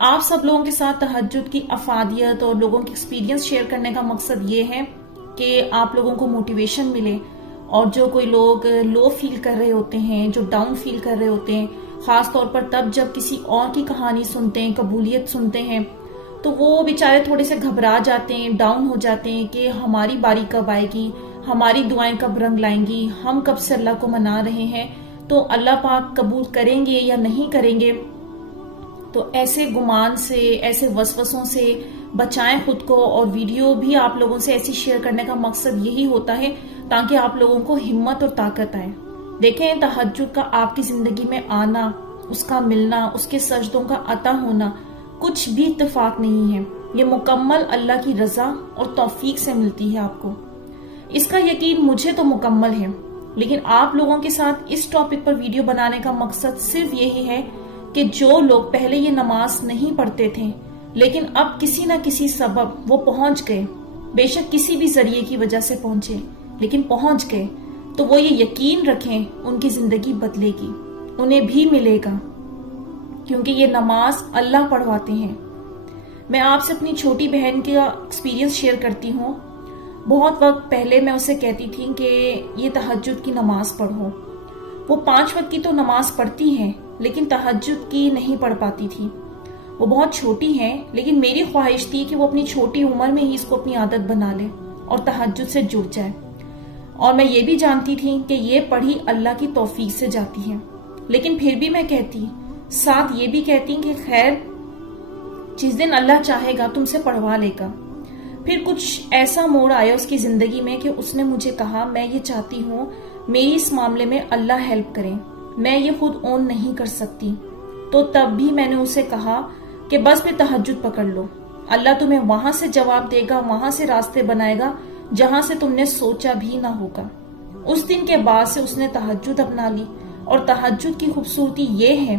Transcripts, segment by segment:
آپ سب لوگوں کے ساتھ تہجد کی افادیت اور لوگوں کی ایکسپیرینس شیئر کرنے کا مقصد یہ ہے کہ آپ لوگوں کو موٹیویشن ملے، اور جو کوئی لوگ لو فیل کر رہے ہوتے ہیں، جو ڈاؤن فیل کر رہے ہوتے ہیں، خاص طور پر تب جب کسی اور کی کہانی سنتے ہیں، قبولیت سنتے ہیں، تو وہ بیچارے تھوڑے سے گھبرا جاتے ہیں، ڈاؤن ہو جاتے ہیں کہ ہماری باری کب آئے گی، ہماری دعائیں کب رنگ لائیں گی، ہم کب سے اللہ کو منا رہے ہیں، تو اللہ پاک قبول کریں گے یا نہیں کریں گے۔ تو ایسے گمان سے، ایسے وسوسوں سے بچائیں خود کو، اور ویڈیو بھی آپ لوگوں سے ایسی شیئر کرنے کا مقصد یہی ہوتا ہے تاکہ آپ لوگوں کو ہمت اور طاقت آئے۔ دیکھیں، تہجد کا آپ کی زندگی میں آنا، اس کا ملنا، اس کے سجدوں کا عطا ہونا کچھ بھی اتفاق نہیں ہے، یہ مکمل اللہ کی رضا اور توفیق سے ملتی ہے آپ کو۔ اس کا یقین مجھے تو مکمل ہے، لیکن آپ لوگوں کے ساتھ اس ٹاپک پر ویڈیو بنانے کا مقصد صرف یہی ہے کہ جو لوگ پہلے یہ نماز نہیں پڑھتے تھے لیکن اب کسی نہ کسی سبب وہ پہنچ گئے، بے شک کسی بھی ذریعے کی وجہ سے پہنچے لیکن پہنچ گئے، تو وہ یہ یقین رکھیں ان کی زندگی بدلے گی، انہیں بھی ملے گا، کیونکہ یہ نماز اللہ پڑھواتے ہیں۔ میں آپ سے اپنی چھوٹی بہن کا ایکسپیرینس شیئر کرتی ہوں۔ بہت وقت پہلے میں اسے کہتی تھی کہ یہ تہجد کی نماز پڑھو۔ وہ 5 وقت کی تو نماز پڑھتی ہیں لیکن تہجد کی نہیں پڑھ پاتی تھی۔ وہ بہت چھوٹی ہیں، لیکن میری خواہش تھی کہ وہ اپنی چھوٹی عمر میں ہی اس کو اپنی عادت بنا لے اور تہجد سے جڑ جائے، اور میں یہ بھی جانتی تھی کہ یہ پڑھی اللہ کی توفیق سے جاتی ہے، لیکن پھر بھی میں کہتی، ساتھ یہ بھی کہتی کہ خیر جس دن اللہ چاہے گا تم سے پڑھوا لے گا۔ پھر کچھ ایسا موڑ آیا اس کی زندگی میں کہ اس نے مجھے کہا، میں یہ چاہتی ہوں میری اس معاملے میں اللہ ہیلپ کرے، میں یہ خود اون نہیں کر سکتی۔ تو تب بھی میں نے اسے کہا کہ بس پھر تہجد پکڑ لو، اللہ تمہیں وہاں سے جواب دے گا، وہاں سے راستے بنائے گا جہاں سے تم نے سوچا بھی نہ ہوگا۔ اس دن کے بعد سے اس نے تہجد اپنا لی، اور تہجد کی خوبصورتی یہ ہے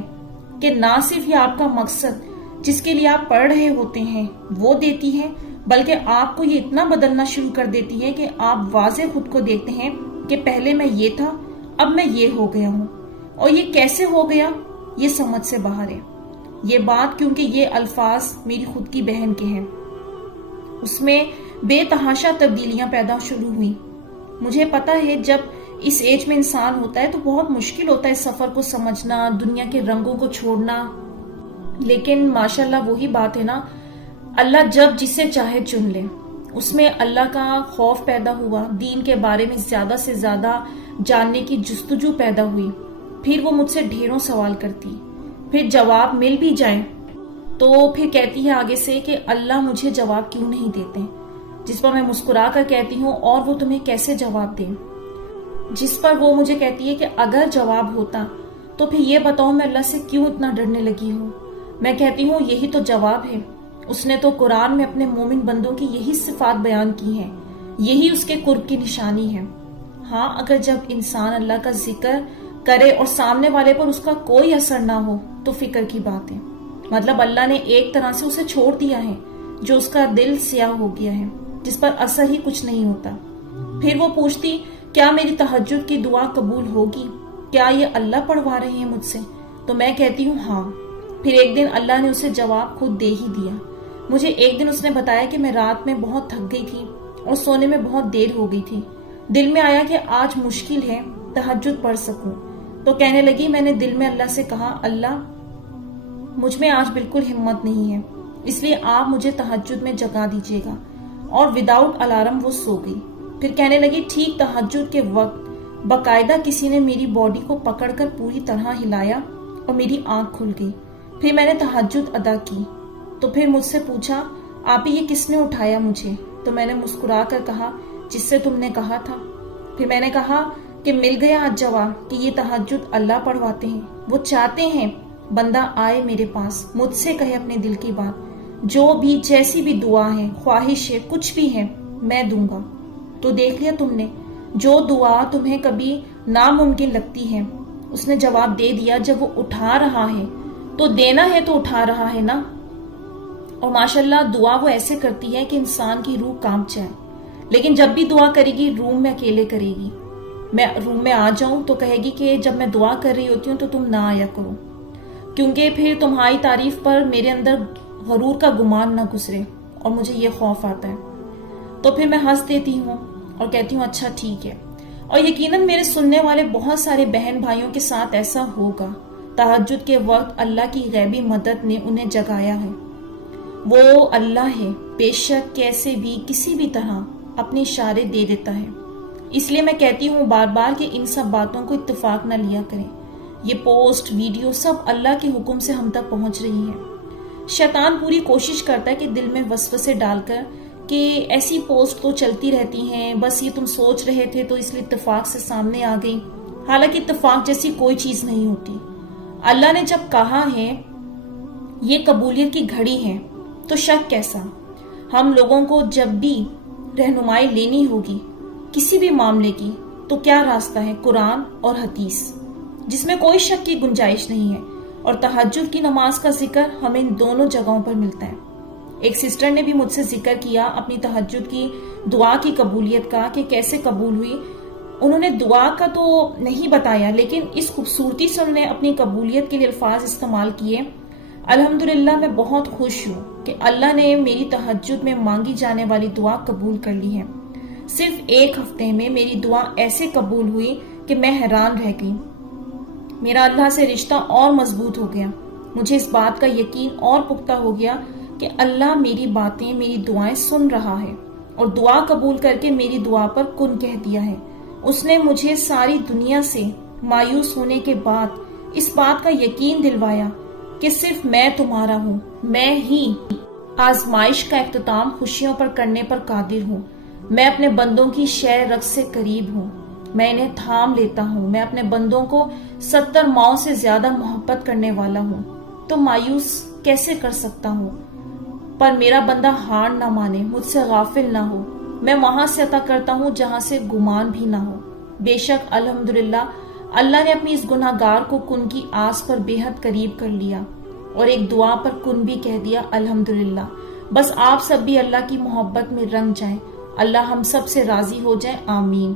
کہ نہ صرف یہ آپ کا مقصد جس کے لیے آپ پڑھ رہے ہوتے ہیں وہ دیتی ہے، بلکہ آپ کو یہ اتنا بدلنا شروع کر دیتی ہے کہ آپ واضح خود کو دیکھتے ہیں کہ پہلے میں یہ تھا، اب میں یہ ہو گیا ہوں، اور یہ کیسے ہو گیا یہ سمجھ سے باہر ہے۔ یہ بات کیونکہ یہ الفاظ میری خود کی بہن کے ہیں، اس میں بے تحاشا تبدیلیاں پیدا شروع ہوئی۔ مجھے پتا ہے جب اس ایج میں انسان ہوتا ہے تو بہت مشکل ہوتا ہے سفر کو سمجھنا، دنیا کے رنگوں کو چھوڑنا، لیکن ماشاءاللہ وہی بات ہے نا، اللہ جب جسے چاہے چن لے۔ اس میں اللہ کا خوف پیدا ہوا، دین کے بارے میں زیادہ سے زیادہ جاننے کی جستجو پیدا ہوئی۔ پھر وہ مجھ سے ڈھیروں سوال کرتی، پھر جواب مل بھی جائیں تو پھر کہتی ہے آگے سے کہ اللہ مجھے جواب کیوں نہیں دیتے، جس پر میں مسکرا کر کہتی ہوں اور وہ تمہیں کیسے جواب دیں، جس پر وہ مجھے کہتی ہے کہ اگر جواب ہوتا تو پھر یہ بتاؤ میں اللہ سے کیوں اتنا ڈرنے لگی ہوں۔ میں کہتی ہوں یہی تو جواب ہے، اس نے تو قرآن میں اپنے مومن بندوں کی یہی صفات بیان کی ہیں، یہی اس کے قرب کی نشانی ہے۔ ہاں، اگر جب انسان اللہ کا ذکر کرے اور سامنے والے پر اس کا کوئی اثر نہ ہو تو فکر کی بات ہے، مطلب اللہ نے ایک طرح سے اسے چھوڑ دیا ہے، جو اس کا دل سیاہ ہو گیا ہے، جس پر اثر ہی کچھ نہیں ہوتا۔ پھر وہ پوچھتی، کیا میری تہجد کی دعا قبول ہوگی؟ کیا یہ اللہ پڑھوا رہے ہیں مجھ سے؟ تو میں کہتی ہوں ہاں۔ پھر ایک دن اللہ نے اسے جواب خود دے ہی دیا۔ مجھے ایک دن اس نے بتایا کہ میں رات میں بہت تھک گئی تھی اور سونے میں بہت دیر ہو گئی تھی، دل میں آیا کہ آج مشکل ہے تہجد پڑھ سکوں، تو کہنے لگی، میں نے دل میں اللہ سے کہا، اللہ مجھ میں آج بالکل ہمت نہیں ہے، اس لیے آپ مجھے تہجد میں جگا دیجیے گا، اور وداؤٹ الارم وہ سو گئی۔ پھر کہنے لگی، ٹھیک تہجد کے وقت باقاعدہ کسی نے میری باڈی کو پکڑ کر پوری طرح ہلایا اور میری آنکھ کھل گئی۔ پھر میں نے تہجد ادا کی، تو پھر مجھ سے پوچھا، آپ یہ کس نے اٹھایا مجھے؟ تو میں نے مسکرا کر کہا، جس سے تم نے کہا تھا۔ پھر میں نے کہا کہ مل گیا آج جواب کہ یہ تہجد اللہ پڑھواتے ہیں، وہ چاہتے ہیں بندہ آئے میرے پاس، مجھ سے کہے اپنے دل کی بات، جو بھی جیسی بھی دعا ہے، خواہش ہے، کچھ بھی ہے، میں دوں گا۔ تو دیکھ لیا تم نے، جو دعا تمہیں کبھی ناممکن لگتی ہے اس نے جواب دے دیا۔ جب وہ اٹھا رہا ہے تو دینا ہے تو اٹھا رہا ہے نا۔ اور ماشاءاللہ دعا وہ ایسے کرتی ہے کہ انسان کی روح کانپ جائے، لیکن جب بھی دعا کرے گی روم میں اکیلے کرے گی۔ میں روم میں آ جاؤں تو کہے گی کہ جب میں دعا کر رہی ہوتی ہوں تو تم نہ آیا کرو۔ کیونکہ پھر تمہاری تعریف پر میرے اندر غرور کا گمان نہ گزرے اور مجھے یہ خوف آتا ہے۔ تو پھر میں ہنس دیتی ہوں اور کہتی ہوں اچھا ٹھیک ہے۔ اور یقیناً میرے سننے والے بہت سارے بہن بھائیوں کے ساتھ ایسا ہوگا۔ تہجد کے وقت اللہ کی غیبی مدد نے انہیں جگایا ہے۔ وہ اللہ ہے، بے شک کیسے بھی کسی بھی طرح اپنے اشارے دے دیتا ہے۔ اس لیے میں کہتی ہوں بار بار کہ ان سب باتوں کو اتفاق نہ لیا کریں۔ یہ پوسٹ ویڈیو سب اللہ کے حکم سے ہم تک پہنچ رہی ہیں۔ شیطان پوری کوشش کرتا ہے کہ دل میں وسوسے ڈال کر کہ ایسی پوسٹ تو چلتی رہتی ہیں، بس یہ تم سوچ رہے تھے تو اس لیے اتفاق سے سامنے آ گئی، حالانکہ اتفاق جیسی کوئی چیز نہیں ہوتی۔ اللہ نے جب کہا ہے یہ قبولیت کی گھڑی ہے تو شک کیسا؟ ہم لوگوں کو جب بھی رہنمائی لینی ہوگی کسی بھی معاملے کی تو کیا راستہ ہے؟ قرآن اور حدیث، جس میں کوئی شک کی گنجائش نہیں ہے۔ اور تہجد کی نماز کا ذکر ہمیں ان دونوں جگہوں پر ملتا ہے۔ ایک سسٹر نے بھی مجھ سے ذکر کیا اپنی تہجد کی دعا کی قبولیت کا کہ کیسے قبول ہوئی۔ انہوں نے دعا کا تو نہیں بتایا، لیکن اس خوبصورتی سے انہوں نے اپنی قبولیت کے لیے الفاظ استعمال کیے۔ الحمدللہ میں بہت خوش ہوں کہ اللہ نے میری تہجد میں مانگی جانے والی دعا قبول کر لی ہے۔ صرف ایک ہفتے میں میری دعا ایسے قبول ہوئی کہ میں حیران رہ گئی۔ میرا اللہ سے رشتہ اور مضبوط ہو گیا۔ مجھے اس بات کا یقین اور پختہ ہو گیا کہ اللہ میری باتیں، میری دعائیں سن رہا ہے اور دعا قبول کر کے میری دعا پر کن کہہ دیا ہے۔ اس نے مجھے ساری دنیا سے مایوس ہونے کے بعد اس بات کا یقین دلوایا کہ صرف میں تمہارا ہوں، میں ہی آزمائش کا اختتام خوشیوں پر کرنے پر قادر ہوں۔ میں اپنے بندوں کی شہ رگ سے قریب ہوں، میں انہیں تھام لیتا ہوں۔ میں اپنے بندوں کو 70 ماؤں سے زیادہ محبت کرنے والا ہوں، تو مایوس کیسے کر سکتا ہوں؟ پر میرا بندہ ہار نہ مانے، مجھ سے غافل نہ ہو۔ میں وہاں سے عطا کرتا ہوں جہاں سے گمان بھی نہ ہو۔ بے شک الحمدللہ اللہ نے اپنی اس گناہ گار کو کن کی آس پر بے حد قریب کر لیا اور ایک دعا پر کن بھی کہہ دیا الحمدللہ۔ بس آپ سب بھی اللہ کی محبت میں رنگ جائیں، اللہ ہم سب سے راضی ہو جائے، آمین۔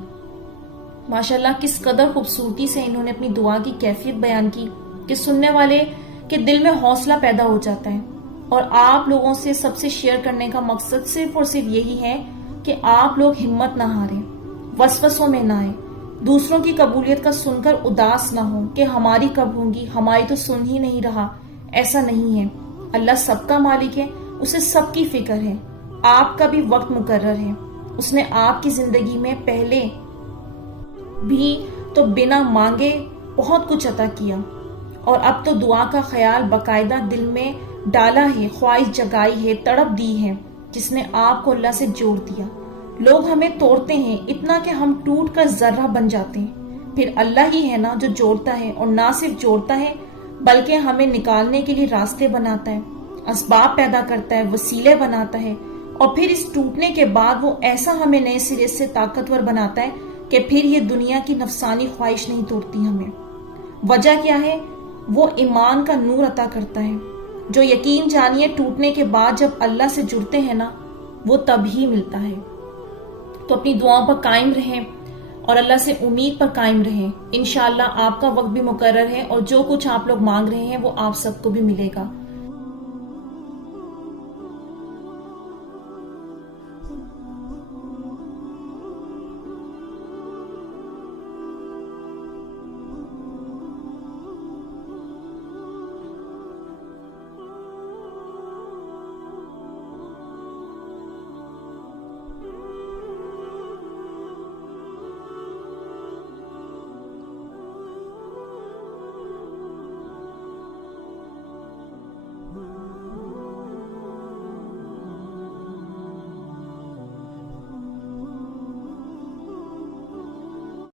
ماشاءاللہ کس قدر خوبصورتی سے انہوں نے اپنی دعا کی کیفیت بیان کی کہ سننے والے کے دل میں حوصلہ پیدا ہو جاتا ہے۔ اور آپ لوگوں سے سب سے شیئر کرنے کا مقصد صرف اور صرف یہی ہے کہ آپ لوگ ہمت نہ ہاریں، وسوسوں میں نہ آئیں، دوسروں کی قبولیت کا سن کر اداس نہ ہوں کہ ہماری کب ہوں گی، ہماری تو سن ہی نہیں رہا۔ ایسا نہیں ہے، اللہ سب کا مالک ہے، اسے سب کی فکر ہے۔ آپ کا بھی وقت مقرر ہے، اس نے آپ کی زندگی میں پہلے بھی تو بنا مانگے بہت کچھ عطا کیا، اور اب تو دعا کا خیال باقاعدہ دل میں ڈالا ہے، خواہش جگائی ہے، تڑپ دی ہے، جس نے آپ کو اللہ سے جوڑ دیا۔ لوگ ہمیں توڑتے ہیں اتنا کہ ہم ٹوٹ کر ذرہ بن جاتے ہیں، پھر اللہ ہی ہے نا جو جوڑتا ہے، اور نہ صرف جوڑتا ہے بلکہ ہمیں نکالنے کے لیے راستے بناتا ہے، اسباب پیدا کرتا ہے، وسیلے بناتا ہے، اور پھر اس ٹوٹنے کے بعد وہ ایسا ہمیں نئے سرے سے طاقتور بناتا ہے کہ پھر یہ دنیا کی نفسانی خواہش نہیں توڑتی ہمیں۔ وجہ کیا ہے؟ وہ ایمان کا نور عطا کرتا ہے، جو یقین جانیے ٹوٹنے کے بعد جب اللہ سے جڑتے ہیں نا، وہ تب ہی ملتا ہے۔ تو اپنی دعاؤں پر قائم رہیں اور اللہ سے امید پر قائم رہیں۔ انشاءاللہ آپ کا وقت بھی مقرر ہے، اور جو کچھ آپ لوگ مانگ رہے ہیں وہ آپ سب کو بھی ملے گا۔